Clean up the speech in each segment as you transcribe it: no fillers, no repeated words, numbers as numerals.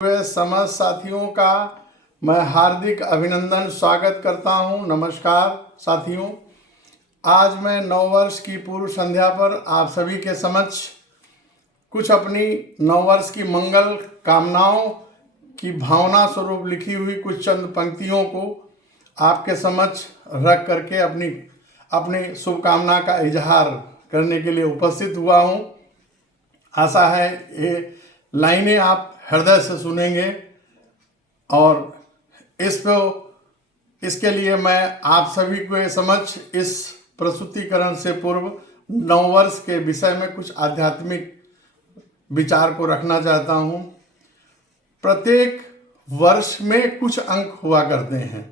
वे समस्त साथियों का मैं हार्दिक अभिनंदन स्वागत करता हूं। नमस्कार साथियों, आज मैं नववर्ष की पूर्व संध्या पर आप सभी के समक्ष कुछ अपनी नववर्ष की मंगल कामनाओं की भावना स्वरूप लिखी हुई कुछ चंद पंक्तियों को आपके समक्ष रख करके अपनी शुभकामना का इजहार करने के लिए उपस्थित हुआ हूं। आशा है ये लाइनें आप हृदय से सुनेंगे और इसके लिए मैं आप सभी के समक्ष इस प्रस्तुतिकरण से पूर्व नववर्ष के विषय में कुछ आध्यात्मिक विचार को रखना चाहता हूँ। प्रत्येक वर्ष में कुछ अंक हुआ करते हैं,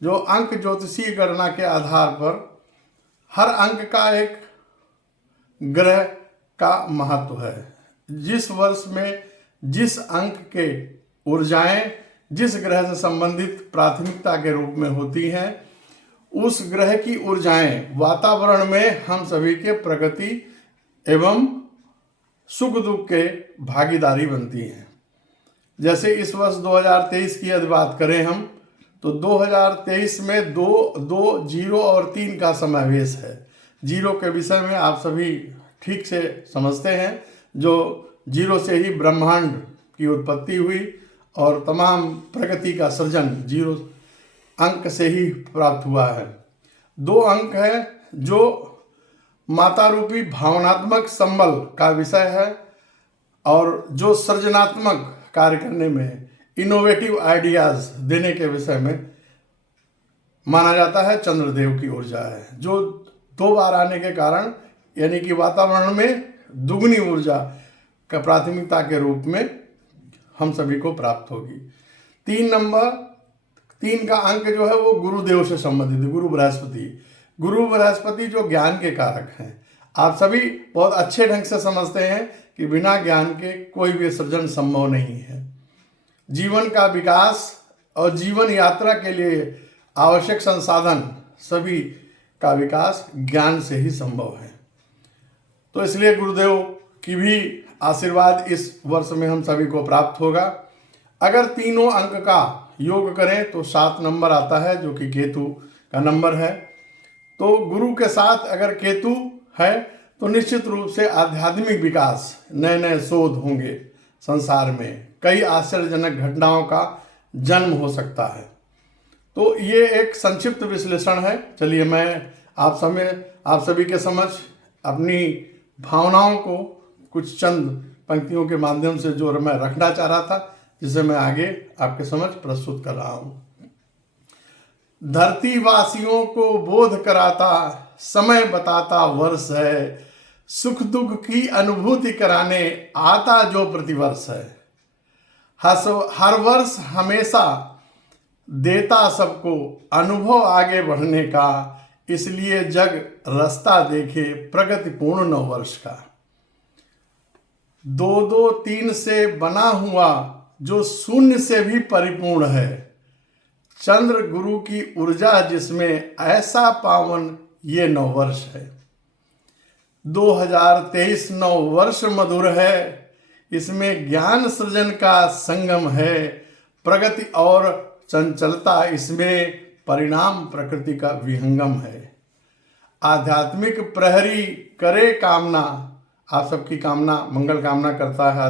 जो अंक ज्योतिषीय गणना के आधार पर हर अंक का एक ग्रह का महत्व है। जिस वर्ष में जिस अंक के ऊर्जाएं जिस ग्रह से संबंधित प्राथमिकता के रूप में होती हैं, उस ग्रह की ऊर्जाएं वातावरण में हम सभी के प्रगति एवं सुख दुख के भागीदारी बनती हैं। जैसे इस वर्ष 2023 की यदि बात करें हम, तो 2023 में 2, 0 और 3 का समावेश है। 0 के विषय में आप सभी ठीक से समझते हैं, जो 0 से ही ब्रह्मांड की उत्पत्ति हुई और तमाम प्रगति का सृजन 0 अंक से ही प्राप्त हुआ है। 2 अंक है जो माता रूपी भावनात्मक संबल का विषय है और जो सृजनात्मक कार्य करने में इनोवेटिव आइडियाज देने के विषय में माना जाता है। चंद्रदेव की ऊर्जा है जो 2 बार आने के कारण यानी कि वातावरण में दुगनी ऊर्जा का प्राथमिकता के रूप में हम सभी को प्राप्त होगी। 3 का अंक जो है वो गुरुदेव से संबंधित है। गुरु बृहस्पति जो ज्ञान के कारक हैं। आप सभी बहुत अच्छे ढंग से समझते हैं कि बिना ज्ञान के कोई भी सृजन संभव नहीं है। जीवन का विकास और जीवन यात्रा के लिए आवश्यक संसाधन सभी का विकास ज्ञान से ही संभव है। तो इसलिए गुरुदेव की भी आशीर्वाद इस वर्ष में हम सभी को प्राप्त होगा। अगर तीनों अंक का योग करें तो 7 नंबर आता है, जो कि केतु का नंबर है। तो गुरु के साथ अगर केतु है तो निश्चित रूप से आध्यात्मिक विकास, नए नए शोध होंगे संसार में, कई आश्चर्यजनक घटनाओं का जन्म हो सकता है। तो ये एक संक्षिप्त विश्लेषण है। चलिए मैं आप सभी के समक्ष अपनी भावनाओं को कुछ चंद पंक्तियों के माध्यम से जो मैं रखना चाह रहा था, जिसे मैं आगे आपके समक्ष प्रस्तुत कर रहा हूँ। धरती वासियों को बोध कराता समय बताता वर्ष है, सुख दुख की अनुभूति कराने आता जो प्रतिवर्ष है। हर वर्ष हमेशा देता सबको अनुभव आगे बढ़ने का, इसलिए जग रास्ता देखे प्रगतिपूर्ण नववर्ष का। 2, 3 से बना हुआ जो शून्य से भी परिपूर्ण है, चंद्र गुरु की ऊर्जा जिसमें ऐसा पावन ये नववर्ष है। 2023 नववर्ष मधुर है, इसमें ज्ञान सृजन का संगम है, प्रगति और चंचलता इसमें परिणाम प्रकृति का विहंगम है। आध्यात्मिक प्रहरी करे कामना, आप सबकी कामना मंगल कामना करता है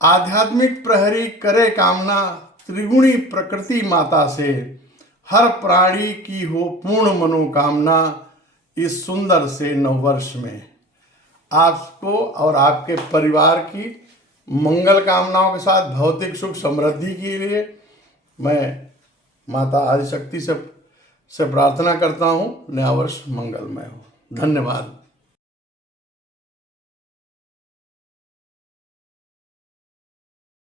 आध्यात्मिक प्रहरी करे कामना, त्रिगुणी प्रकृति माता से हर प्राणी की हो पूर्ण मनोकामना, इस सुंदर से नववर्ष में आपको और आपके परिवार की मंगल कामनाओं के साथ भौतिक सुख समृद्धि के लिए मैं माता आदिशक्ति से प्रार्थना करता हूँ। नया वर्ष मंगलमय हो। धन्यवाद।